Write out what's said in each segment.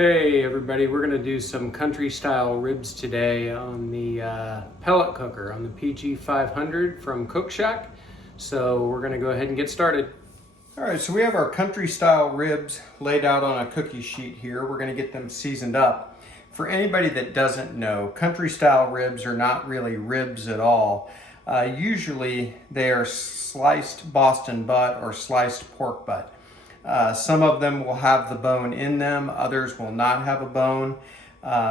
Hey everybody, we're going to do some country style ribs today on the pellet cooker on the PG 500 from Cook Shack. So we're going to go ahead and get started. All right, so we have our country style ribs laid out on a cookie sheet here. We're going to get them seasoned up. For anybody that doesn't know, country style ribs are not really ribs at all. Usually they are sliced Boston butt or sliced pork butt. Some of them will have the bone in them, others will not have a bone.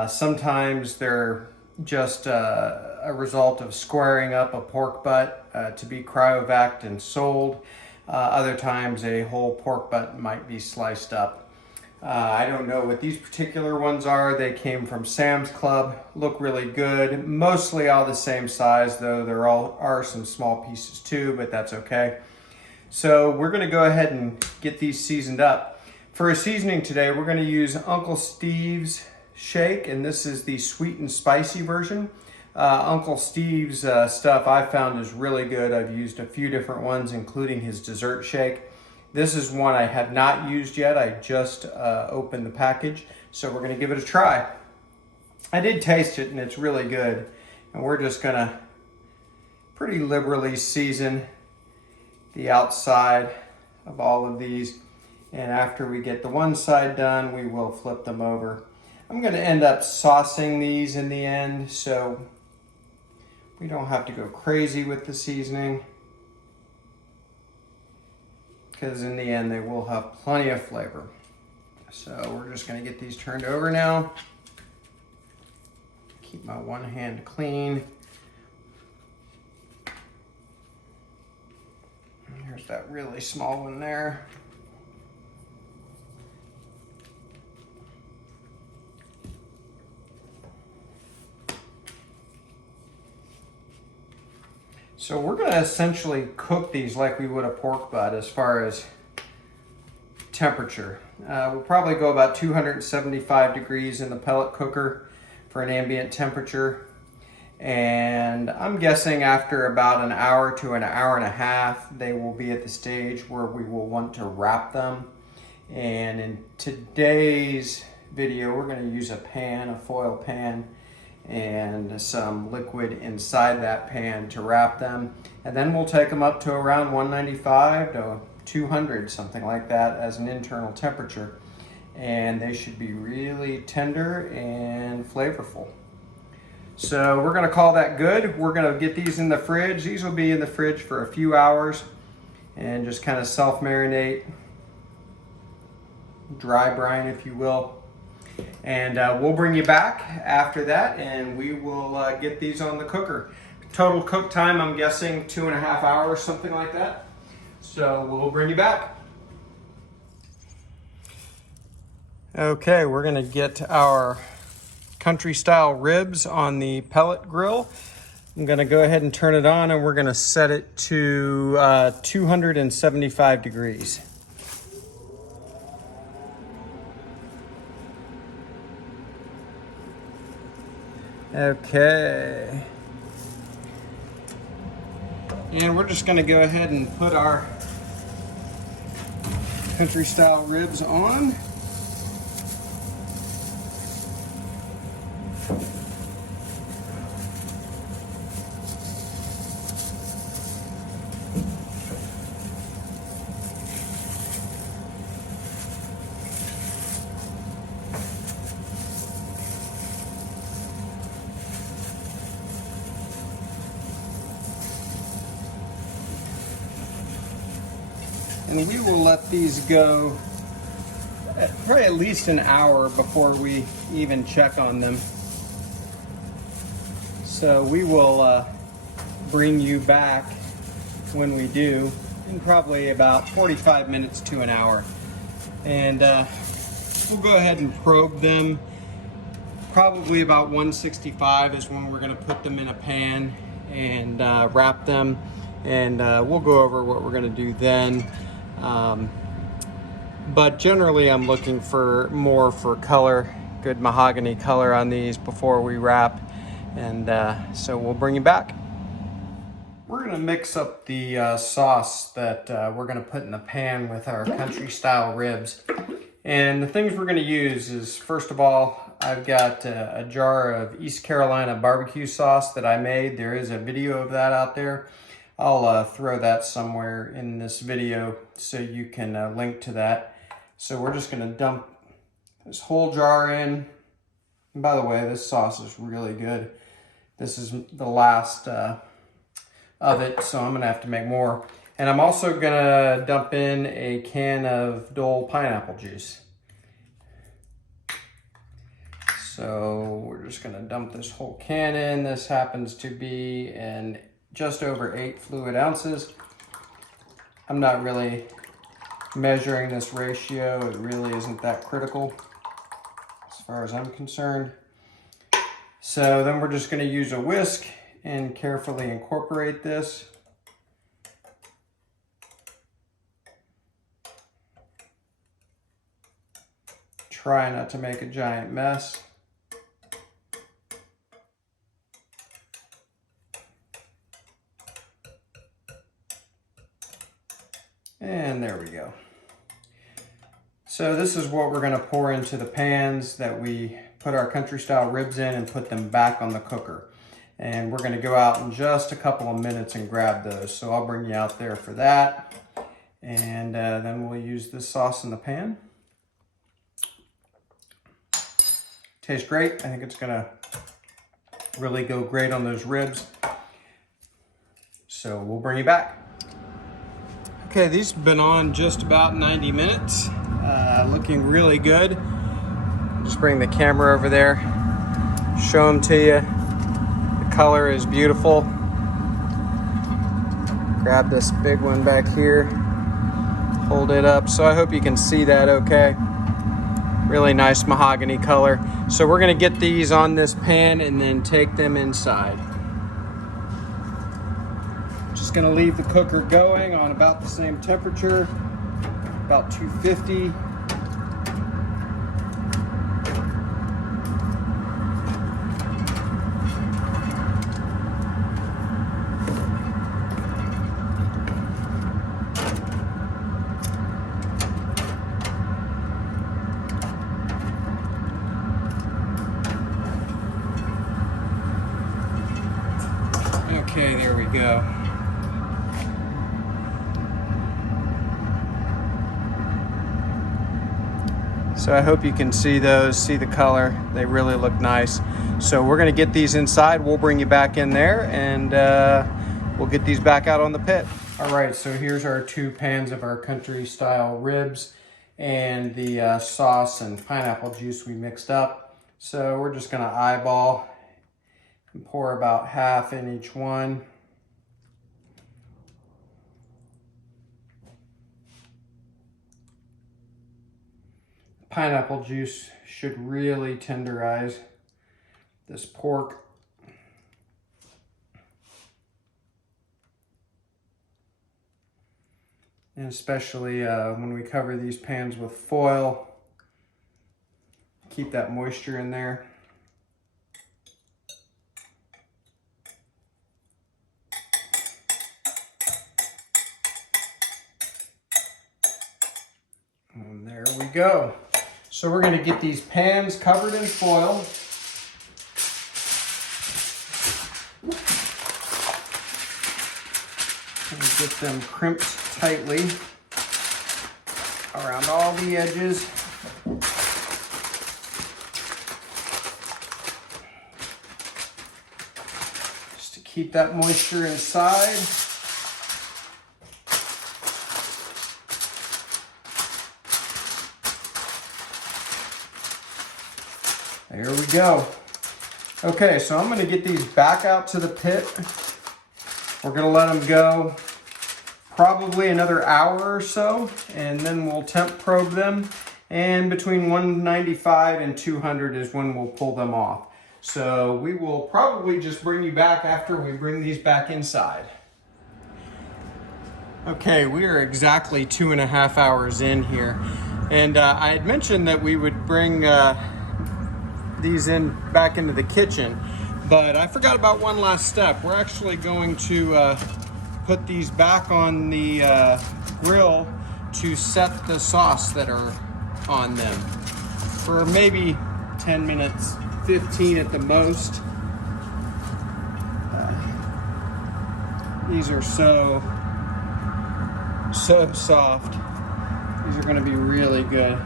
Sometimes they're just a result of squaring up a pork butt to be cryovac and sold. Other times a whole pork butt might be sliced up. I don't know what these particular ones are. They came from Sam's Club, look really good. Mostly all the same size, though there are some small pieces too, but that's okay. So we're going to go ahead and get these seasoned up. For a seasoning today, we're going to use Uncle Steve's shake, and this is the sweet and spicy version. Uncle Steve's stuff I found is really good. I've used a few different ones, including his dessert shake. This is one I have not used yet. I just opened the package, so we're going to give it a try. I did taste it, and it's really good. And we're just going to pretty liberally season the outside of all of these, and after we get the one side done, we will flip them over. I'm going to end up saucing these in the end, so we don't have to go crazy with the seasoning, because in the end they will have plenty of flavor. So we're just going to get these turned over now. Keep my one hand clean. Here's that really small one there. So we're going to essentially cook these like we would a pork butt as far as temperature. We'll probably go about 275 degrees in the pellet cooker for an ambient temperature. And I'm guessing after about an hour to an hour and a half, they will be at the stage where we will want to wrap them. And in today's video, we're going to use a pan, a foil pan, and some liquid inside that pan to wrap them. And then we'll take them up to around 195 to 200, something like that, as an internal temperature. And they should be really tender and flavorful. So we're going to call that good. We're going to get these in the fridge. These will be in the fridge for a few hours and just kind of self-marinate, dry brine if you will. And we'll bring you back after that and we will get these on the cooker. Total cook time, I'm guessing 2.5 hours, something like that. So we'll bring you back. Okay, we're going to get our country style ribs on the pellet grill. I'm going to go ahead and turn it on and we're going to set it to 275 degrees. Okay. And we're just going to go ahead and put our country style ribs on. And we will let these go probably at least an hour before we even check on them. So we will bring you back when we do in probably about 45 minutes to an hour. And we'll go ahead and probe them. Probably about 165 is when we're going to put them in a pan and wrap them. And we'll go over what we're going to do then. But generally I'm looking for more for color, good mahogany color on these before we wrap, and so we'll bring you back. We're going to mix up the sauce that we're going to put in the pan with our country style ribs. And the things we're gonna use is, first of all, I've got a jar of East Carolina barbecue sauce that I made. There is a video of that out there. I'll throw that somewhere in this video so you can link to that. So we're just gonna dump this whole jar in. And by the way, this sauce is really good. This is the last of it, so I'm gonna have to make more. And I'm also gonna dump in a can of Dole pineapple juice. So we're just gonna dump this whole can in. This happens to be in just over 8 fluid ounces. I'm not really measuring this ratio. It really isn't that critical as far as I'm concerned. So then we're just gonna use a whisk and carefully incorporate this. Try not to make a giant mess. And there we go. So this is what we're gonna pour into the pans that we put our country style ribs in and put them back on the cooker. And we're gonna go out in just a couple of minutes and grab those. So I'll bring you out there for that. And then we'll use this sauce in the pan. Tastes great. I think it's gonna really go great on those ribs. So we'll bring you back. Okay, these have been on just about 90 minutes. Looking really good. Just bring the camera over there, show them to you. The color is beautiful. Grab this big one back here, hold it up. So I hope you can see that okay. Really nice mahogany color. So we're gonna get these on this pan and then take them inside. Just gonna leave the cooker going on about the same temperature, about 250. Okay, there we go. So I hope you can see those, see the color. They really look nice. So we're gonna get these inside. We'll bring you back in there and we'll get these back out on the pit. All right, so here's our 2 pans of our country style ribs and the sauce and pineapple juice we mixed up. So we're just gonna eyeball and pour about half in each one. Pineapple juice should really tenderize this pork. And especially when we cover these pans with foil, keep that moisture in there. And there we go. So we're going to get these pans covered in foil. And get them crimped tightly around all the edges. Just to keep that moisture inside. There we go. Okay, so I'm going to get these back out to the pit. We're going to let them go probably another hour or so, and then we'll temp probe them. And between 195 and 200 is when we'll pull them off. So we will probably just bring you back after we bring these back inside. Okay, we are exactly 2.5 hours in here. And I had mentioned that we would bring these back into the kitchen, but I forgot about one last step. We're actually going to put these back on the grill to set the sauce that are on them for maybe 10 minutes, 15 at the most. These are so soft. These are gonna be really good.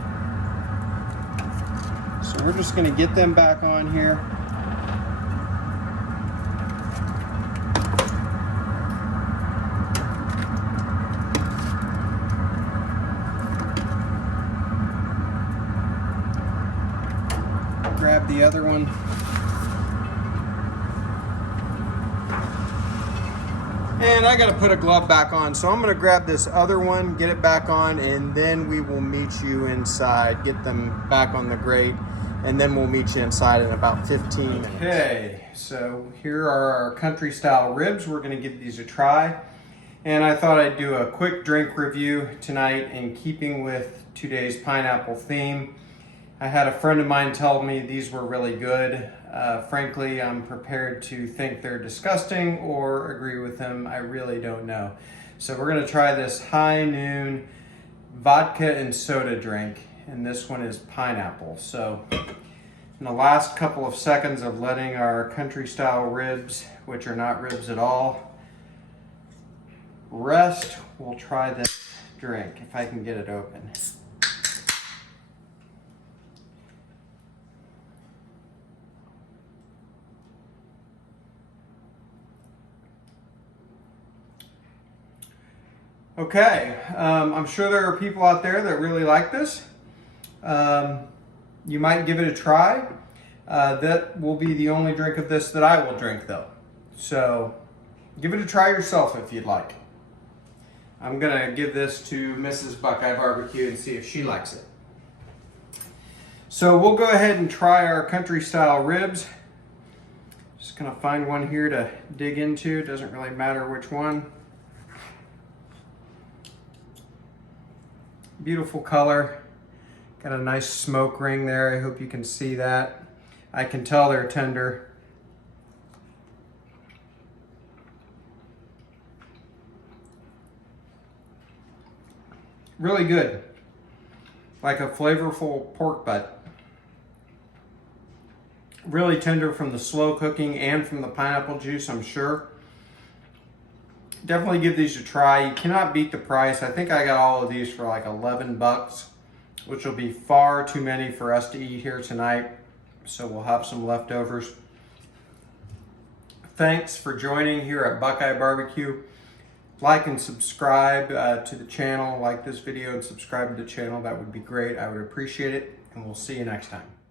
So we're just gonna get them back on here. Grab the other one. And I gotta put a glove back on, so I'm gonna grab this other one, get it back on, and then we will meet you inside, get them back on the grate, and then we'll meet you inside in about 15 minutes. Okay, so here are our country style ribs. We're gonna give these a try. And I thought I'd do a quick drink review tonight in keeping with today's pineapple theme. I had a friend of mine tell me these were really good. Frankly, I'm prepared to think they're disgusting or agree with them. I really don't know. So we're gonna try this high noon vodka and soda drink, and this one is pineapple. So in the last couple of seconds of letting our country style ribs, which are not ribs at all, rest, we'll try this drink if I can get it open. Okay, I'm sure there are people out there that really like this. You might give it a try. That will be the only drink of this that I will drink though. So give it a try yourself if you'd like. I'm gonna give this to Mrs. BuQeye Barbecue and see if she likes it. So we'll go ahead and try our country style ribs. Just gonna find one here to dig into. It doesn't really matter which one. Beautiful color. Got a nice smoke ring there. I hope you can see that. I can tell they're tender. Really good. Like a flavorful pork butt. Really tender from the slow cooking and from the pineapple juice, I'm sure. Definitely give these a try. You cannot beat the price. I think I got all of these for like 11 bucks, which will be far too many for us to eat here tonight. So we'll have some leftovers. Thanks for joining here at BuQeye Barbecue. Like and subscribe to the channel. Like this video and subscribe to the channel. That would be great. I would appreciate it. And we'll see you next time.